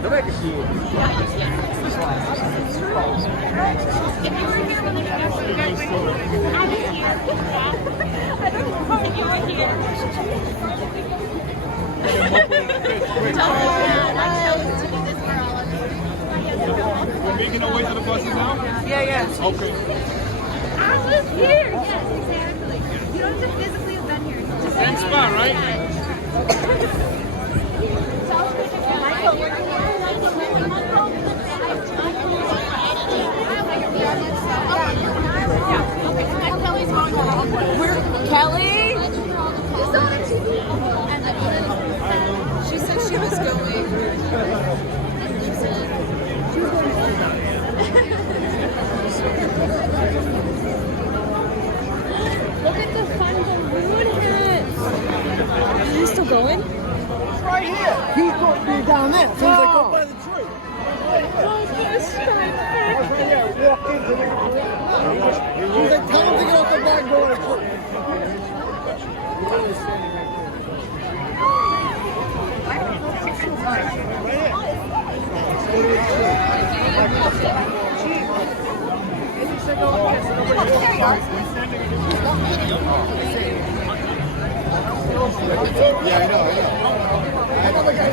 Dov'è che si... If you were here when they got us, you guys would. I was here. I don't know how you were here. We're making our way to the buses now? Yeah. Okay. I was here. Yes, exactly. You don't have to physically have been here. Just Same spot, right? Michael, you're here. Kelly? She said she was going. Look at the fun balloon hits. Are you still going? It's right here. He's going to be down there. So he's like, go by the tree. Yeah, walk into the... He's like, tell him to get off the back door of the tree. Yeah, I know. Another guy.